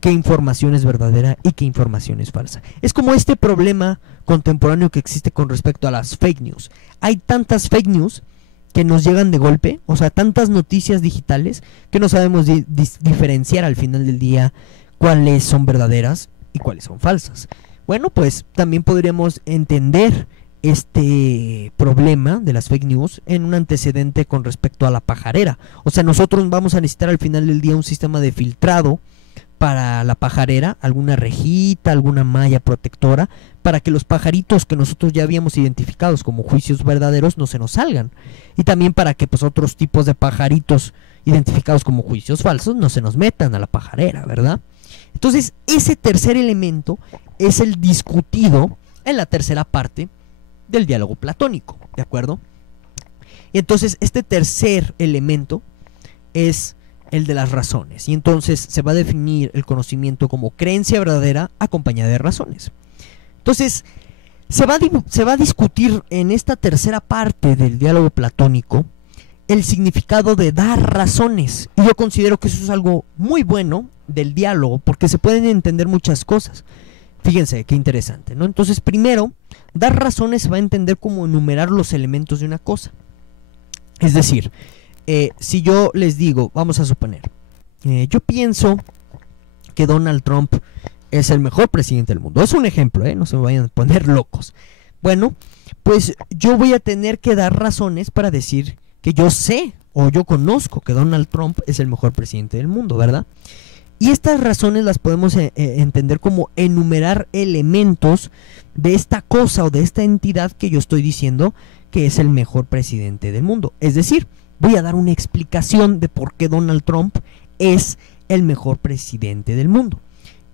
qué información es verdadera y qué información es falsa. Es como este problema contemporáneo que existe con respecto a las fake news. Hay tantas fake news que nos llegan de golpe, o sea, tantas noticias digitales que no sabemos diferenciar al final del día cuáles son verdaderas y cuáles son falsas. Bueno, pues también podríamos entender este problema de las fake news en un antecedente con respecto a la pajarera. O sea, nosotros vamos a necesitar al final del día un sistema de filtrado para la pajarera, alguna rejita, alguna malla protectora, para que los pajaritos que nosotros ya habíamos identificados como juicios verdaderos no se nos salgan. Y también para que pues otros tipos de pajaritos identificados como juicios falsos no se nos metan a la pajarera, ¿verdad? Entonces, ese tercer elemento es el discutido en la tercera parte del diálogo platónico, ¿de acuerdo? Y entonces este tercer elemento es el de las razones, y entonces se va a definir el conocimiento como creencia verdadera acompañada de razones. Entonces se va a discutir en esta tercera parte del diálogo platónico el significado de dar razones, y yo considero que eso es algo muy bueno del diálogo, porque se pueden entender muchas cosas. Fíjense qué interesante, ¿no? Entonces, primero, dar razones se va a entender como enumerar los elementos de una cosa. Es decir, si yo les digo, vamos a suponer, yo pienso que Donald Trump es el mejor presidente del mundo. Es un ejemplo, no se me vayan a poner locos. Bueno, pues yo voy a tener que dar razones para decir que yo sé o yo conozco que Donald Trump es el mejor presidente del mundo, ¿verdad? Y estas razones las podemos entender como enumerar elementos de esta cosa o de esta entidad que yo estoy diciendo que es el mejor presidente del mundo. Es decir, voy a dar una explicación de por qué Donald Trump es el mejor presidente del mundo.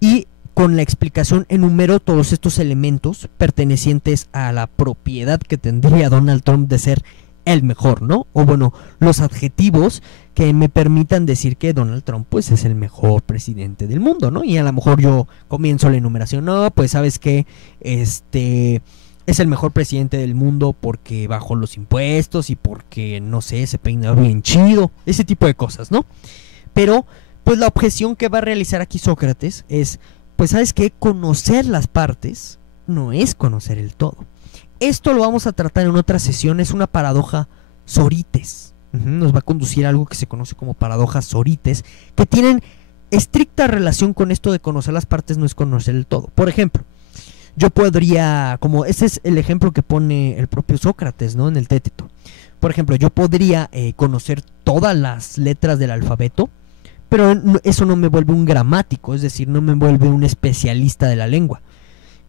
Y con la explicación enumero todos estos elementos pertenecientes a la propiedad que tendría Donald Trump de ser el mejor, ¿no? O bueno, los adjetivos que me permitan decir que Donald Trump pues es el mejor presidente del mundo, ¿no? Y a lo mejor yo comienzo la enumeración, no, pues sabes que es el mejor presidente del mundo porque bajó los impuestos y porque, no sé, se peina bien chido, ese tipo de cosas, ¿no? Pero pues la objeción que va a realizar aquí Sócrates es, pues sabes que conocer las partes no es conocer el todo. Esto lo vamos a tratar en otra sesión, es una paradoja Sorites. Nos va a conducir a algo que se conoce como paradojas Sorites, que tienen estricta relación con esto de conocer las partes no es conocer el todo. Por ejemplo, yo podría, como ese es el ejemplo que pone el propio Sócrates, ¿no? En el Téteto. Por ejemplo, yo podría conocer todas las letras del alfabeto, pero eso no me vuelve un gramático, es decir, no me vuelve un especialista de la lengua,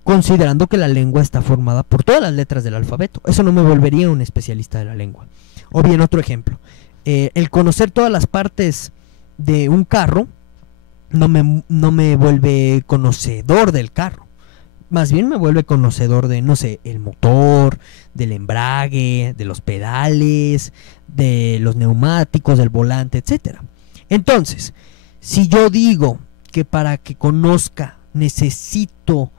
considerando que la lengua está formada por todas las letras del alfabeto. Eso no me volvería un especialista de la lengua. O bien otro ejemplo, el conocer todas las partes de un carro no me vuelve conocedor del carro. Más bien me vuelve conocedor de, no sé, el motor, del embrague, de los pedales, de los neumáticos, del volante, etcétera. Entonces, si yo digo que para que conozca necesito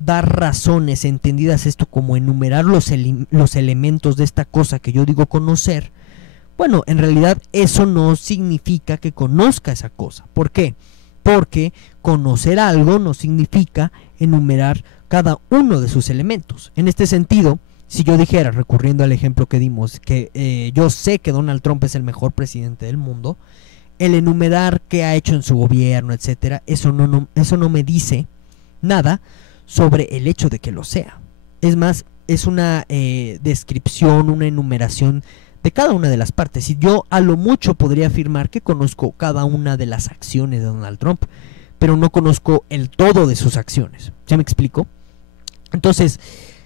dar razones, entendidas esto como enumerar los elementos de esta cosa que yo digo conocer, bueno, en realidad eso no significa que conozca esa cosa. ¿Por qué? Porque conocer algo no significa enumerar cada uno de sus elementos. En este sentido, si yo dijera, recurriendo al ejemplo que dimos, que yo sé que Donald Trump es el mejor presidente del mundo, el enumerar qué ha hecho en su gobierno, etcétera, eso no me dice nada sobre el hecho de que lo sea. Es más, es una descripción, una enumeración de cada una de las partes. Y yo a lo mucho podría afirmar que conozco cada una de las acciones de Donald Trump, pero no conozco el todo de sus acciones. ¿Ya me explico? Entonces,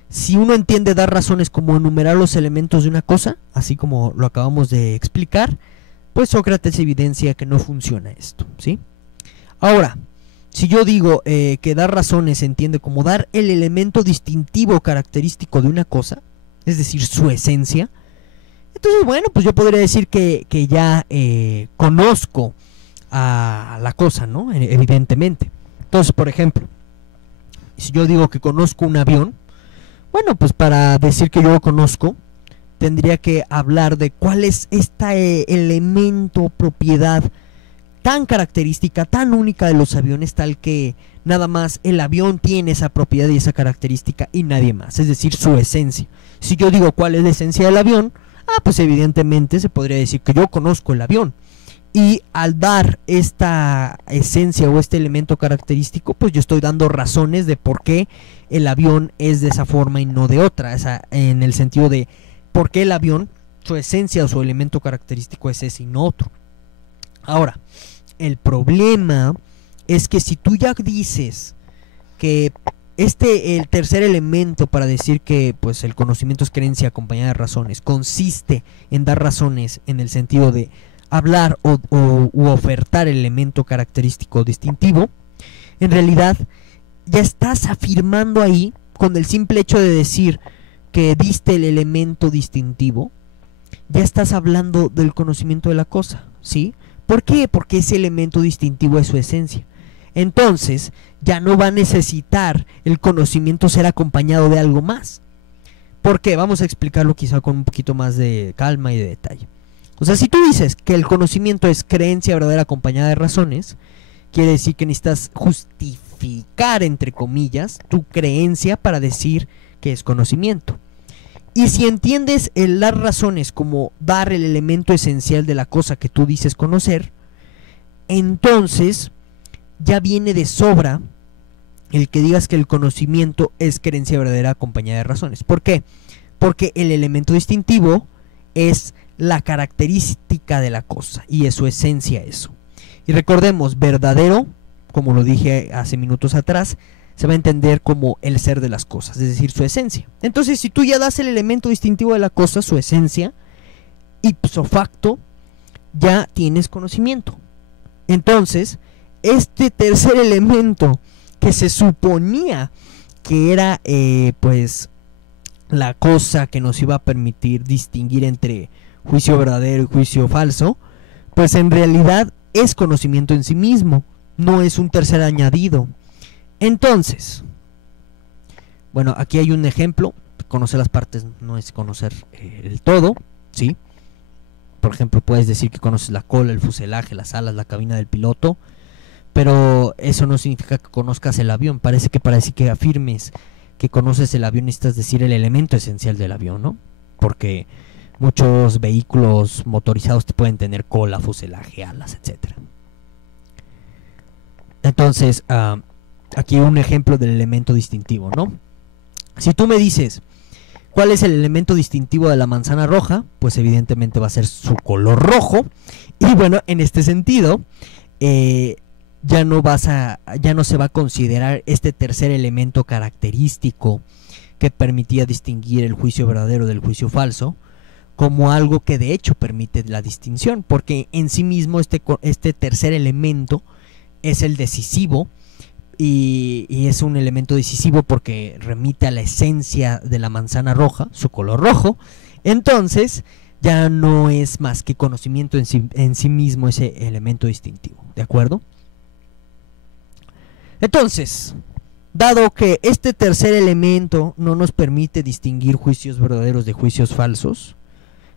si uno entiende dar razones como enumerar los elementos de una cosa, así como lo acabamos de explicar, pues Sócrates evidencia que no funciona esto, ¿sí? Ahora, si yo digo que dar razones se entiende como dar el elemento distintivo característico de una cosa, es decir, su esencia, entonces bueno, pues yo podría decir que ya conozco a la cosa, ¿no? Evidentemente. Entonces, por ejemplo, si yo digo que conozco un avión, bueno, pues para decir que yo lo conozco, tendría que hablar de cuál es este elemento, propiedad tan característica, tan única de los aviones, tal que nada más el avión tiene esa propiedad y esa característica y nadie más, es decir, su esencia. Si yo digo cuál es la esencia del avión, pues evidentemente se podría decir que yo conozco el avión. Y al dar esta esencia o este elemento característico, pues yo estoy dando razones de por qué el avión es de esa forma y no de otra. O sea, en el sentido de por qué el avión, su esencia o su elemento característico es ese y no otro. Ahora, el problema es que si tú ya dices que el tercer elemento para decir que pues el conocimiento es creencia acompañada de razones consiste en dar razones en el sentido de hablar u ofertar el elemento característico distintivo, en realidad ya estás afirmando ahí, con el simple hecho de decir que diste el elemento distintivo, ya estás hablando del conocimiento de la cosa, ¿sí? ¿Por qué? Porque ese elemento distintivo es su esencia. Entonces ya no va a necesitar el conocimiento ser acompañado de algo más. ¿Por qué? Vamos a explicarlo quizá con un poquito más de calma y de detalle. O sea, si tú dices que el conocimiento es creencia verdadera acompañada de razones, quiere decir que necesitas justificar, entre comillas, tu creencia para decir que es conocimiento. Y si entiendes el dar razones como dar el elemento esencial de la cosa que tú dices conocer, entonces ya viene de sobra el que digas que el conocimiento es creencia verdadera acompañada de razones. ¿Por qué? Porque el elemento distintivo es la característica de la cosa y es su esencia eso. Y recordemos, verdadero, como lo dije hace minutos atrás, se va a entender como el ser de las cosas, es decir, su esencia. Entonces, si tú ya das el elemento distintivo de la cosa, su esencia, ipso facto, ya tienes conocimiento. Entonces, este tercer elemento que se suponía que era pues la cosa que nos iba a permitir distinguir entre juicio verdadero y juicio falso, pues en realidad es conocimiento en sí mismo, no es un tercer añadido. Entonces, bueno, aquí hay un ejemplo. Conocer las partes no es conocer el todo, ¿sí? Por ejemplo, puedes decir que conoces la cola, el fuselaje, las alas, la cabina del piloto, pero eso no significa que conozcas el avión. Parece que afirmes que conoces el avión, necesitas decir el elemento esencial del avión, ¿no? Porque muchos vehículos motorizados te pueden tener cola, fuselaje, alas, etcétera. Entonces, aquí un ejemplo del elemento distintivo, ¿no? Si tú me dices cuál es el elemento distintivo de la manzana roja, pues evidentemente va a ser su color rojo. Y bueno, en este sentido, ya no se va a considerar este tercer elemento característico que permitía distinguir el juicio verdadero del juicio falso como algo que de hecho permite la distinción, porque en sí mismo este tercer elemento es el decisivo. Y es un elemento decisivo porque remite a la esencia de la manzana roja, su color rojo. Entonces ya no es más que conocimiento en sí mismo ese elemento distintivo, ¿de acuerdo? Entonces, dado que este tercer elemento no nos permite distinguir juicios verdaderos de juicios falsos,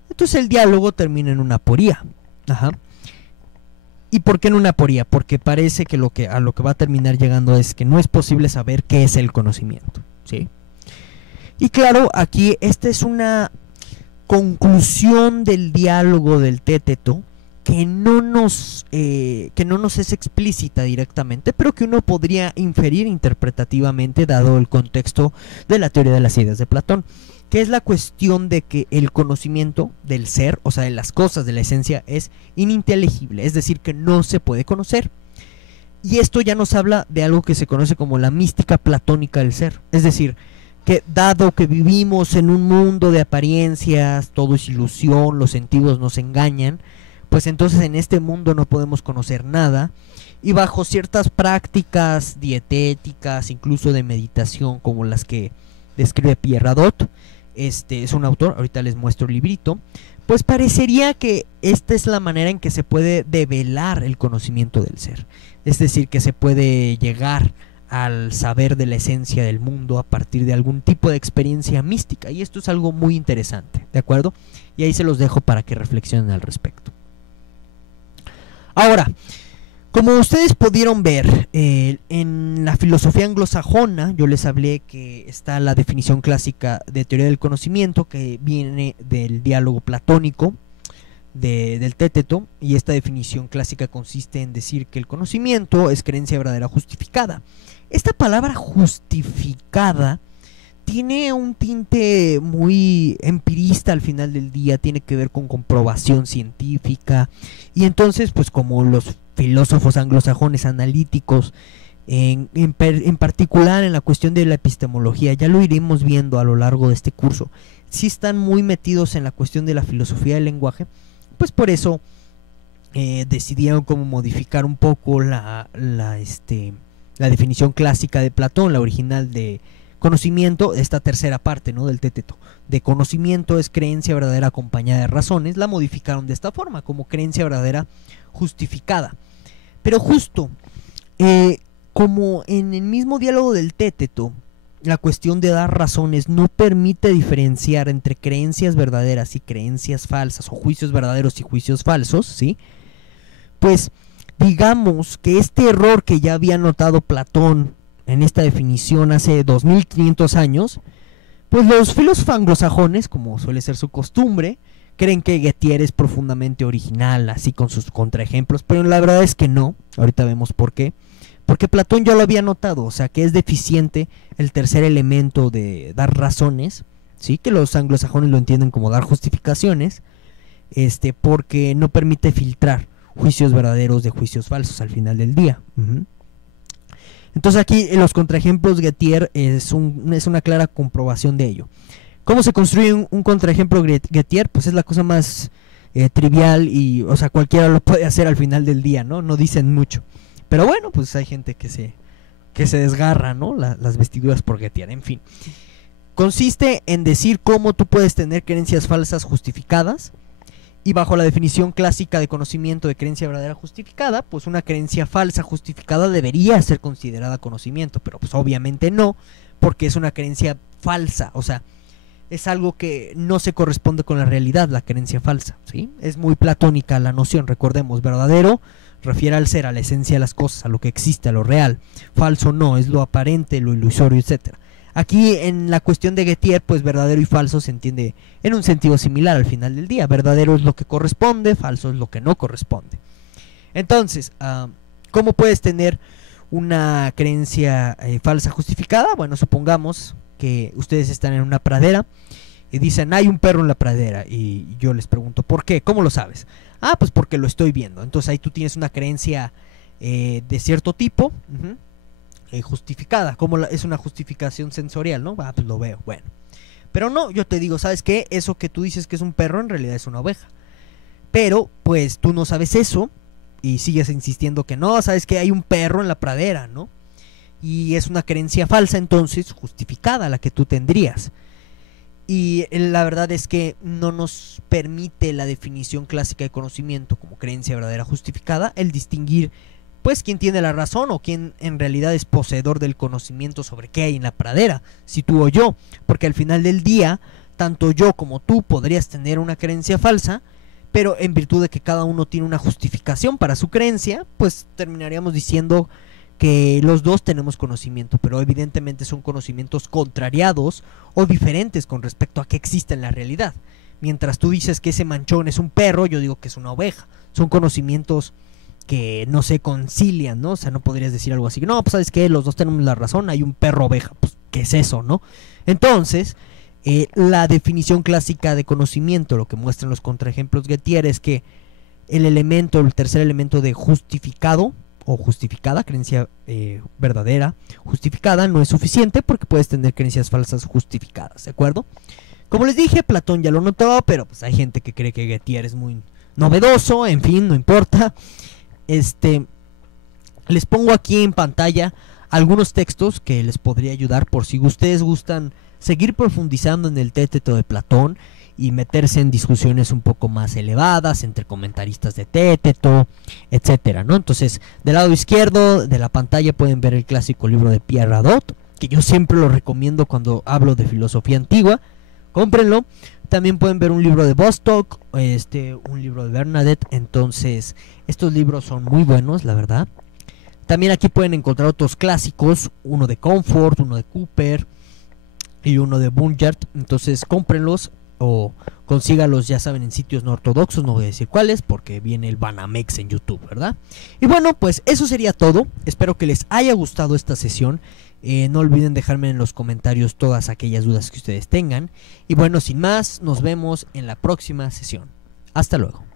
entonces el diálogo termina en una aporía. Ajá. ¿Y por qué en una aporía? Porque parece que a lo que va a terminar llegando es que no es posible saber qué es el conocimiento, ¿sí? Y claro, aquí esta es una conclusión del diálogo del Téteto que no nos es explícita directamente, pero que uno podría inferir interpretativamente dado el contexto de la teoría de las ideas de Platón, que es la cuestión de que el conocimiento del ser, o sea, de las cosas, de la esencia, es ininteligible, es decir, que no se puede conocer. Y esto ya nos habla de algo que se conoce como la mística platónica del ser, es decir, que dado que vivimos en un mundo de apariencias, todo es ilusión, los sentidos nos engañan, pues entonces en este mundo no podemos conocer nada, y bajo ciertas prácticas dietéticas, incluso de meditación, como las que describe Pierre Hadot, es un autor, ahorita les muestro el librito, pues parecería que esta es la manera en que se puede develar el conocimiento del ser, es decir, que se puede llegar al saber de la esencia del mundo a partir de algún tipo de experiencia mística, y esto es algo muy interesante, ¿de acuerdo? Y ahí se los dejo para que reflexionen al respecto. Ahora, como ustedes pudieron ver, en la filosofía anglosajona, yo les hablé que está la definición clásica de teoría del conocimiento, que viene del diálogo platónico, del Téteto, y esta definición clásica consiste en decir que el conocimiento es creencia verdadera justificada. Esta palabra justificada tiene un tinte muy empirista al final del día, tiene que ver con comprobación científica, y entonces pues como los filósofos anglosajones analíticos, en particular en la cuestión de la epistemología, ya lo iremos viendo a lo largo de este curso, si están muy metidos en la cuestión de la filosofía del lenguaje, pues por eso decidieron como modificar un poco la definición clásica de Platón, la original de conocimiento, esta tercera parte, ¿no?, del Téteto, de conocimiento es creencia verdadera acompañada de razones, la modificaron de esta forma, como creencia verdadera justificada. Pero justo, como en el mismo diálogo del Téteto, la cuestión de dar razones no permite diferenciar entre creencias verdaderas y creencias falsas, o juicios verdaderos y juicios falsos, ¿sí? Pues digamos que este error que ya había notado Platón en esta definición hace 2500 años, pues los filósofos anglosajones, como suele ser su costumbre, creen que Gettier es profundamente original, así con sus contraejemplos, pero la verdad es que no. Ahorita vemos por qué. Porque Platón ya lo había notado, o sea que es deficiente el tercer elemento de dar razones, ¿sí?, que los anglosajones lo entienden como dar justificaciones, porque no permite filtrar juicios verdaderos de juicios falsos al final del día. Entonces aquí en los contraejemplos Gettier es una clara comprobación de ello. ¿Cómo se construye un contraejemplo Gettier? Pues es la cosa más trivial y, o sea, cualquiera lo puede hacer al final del día, ¿no? No dicen mucho. Pero bueno, pues hay gente que se desgarra, ¿no?, las vestiduras por Gettier, en fin. Consiste en decir cómo tú puedes tener creencias falsas justificadas, y bajo la definición clásica de conocimiento de creencia verdadera justificada, pues una creencia falsa justificada debería ser considerada conocimiento, pero pues obviamente no, porque es una creencia falsa, o sea, es algo que no se corresponde con la realidad, la creencia falsa, ¿sí? Es muy platónica la noción, recordemos, verdadero refiere al ser, a la esencia de las cosas, a lo que existe, a lo real, falso no, es lo aparente, lo ilusorio, etcétera. Aquí en la cuestión de Gettier, pues verdadero y falso se entiende en un sentido similar al final del día. Verdadero es lo que corresponde, falso es lo que no corresponde. Entonces, ¿cómo puedes tener una creencia falsa justificada? Bueno, supongamos que ustedes están en una pradera y dicen, hay un perro en la pradera, y yo les pregunto, ¿por qué? ¿Cómo lo sabes? Ah, pues porque lo estoy viendo. Entonces ahí tú tienes una creencia de cierto tipo, justificada, como es una justificación sensorial, ¿no? Ah, pues lo veo, bueno. Pero no, yo te digo, ¿sabes qué? Eso que tú dices que es un perro en realidad es una oveja. Pero, pues tú no sabes eso y sigues insistiendo que no, ¿sabes qué? Hay un perro en la pradera, ¿no? Y es una creencia falsa, entonces, justificada, la que tú tendrías. Y la verdad es que no nos permite la definición clásica de conocimiento como creencia verdadera justificada el distinguir pues quién tiene la razón o quién en realidad es poseedor del conocimiento sobre qué hay en la pradera, si tú o yo, porque al final del día, tanto yo como tú podrías tener una creencia falsa, pero en virtud de que cada uno tiene una justificación para su creencia, pues terminaríamos diciendo que los dos tenemos conocimiento, pero evidentemente son conocimientos contrariados o diferentes con respecto a qué existe en la realidad. Mientras tú dices que ese manchón es un perro, yo digo que es una oveja. Son conocimientos que no se concilian, ¿no? O sea, no podrías decir algo así, no, pues sabes que los dos tenemos la razón, hay un perro oveja, pues ¿qué es eso, no? Entonces, la definición clásica de conocimiento, lo que muestran los contraejemplos Gettier, es que el tercer elemento de justificado o justificada, creencia verdadera justificada, no es suficiente porque puedes tener creencias falsas justificadas, ¿de acuerdo? Como les dije, Platón ya lo notó, pero pues hay gente que cree que Gettier es muy novedoso, en fin, no importa. Les pongo aquí en pantalla algunos textos que les podría ayudar por si ustedes gustan seguir profundizando en el Téteto de Platón y meterse en discusiones un poco más elevadas entre comentaristas de Téteto, etcétera, ¿no? Entonces, del lado izquierdo de la pantalla pueden ver el clásico libro de Pierre Hadot, que yo siempre lo recomiendo cuando hablo de filosofía antigua. Cómprenlo. También pueden ver un libro de Bostock, un libro de Bernadette. Entonces, estos libros son muy buenos, la verdad. También aquí pueden encontrar otros clásicos, uno de Comfort, uno de Cooper y uno de Bunyard. Entonces, cómprenlos. o consígalos, ya saben, en sitios no ortodoxos, no voy a decir cuáles porque viene el Banamex en YouTube, ¿verdad? Y bueno, pues eso sería todo. Espero que les haya gustado esta sesión. No olviden dejarme en los comentarios todas aquellas dudas que ustedes tengan. Y bueno, sin más, nos vemos en la próxima sesión. Hasta luego.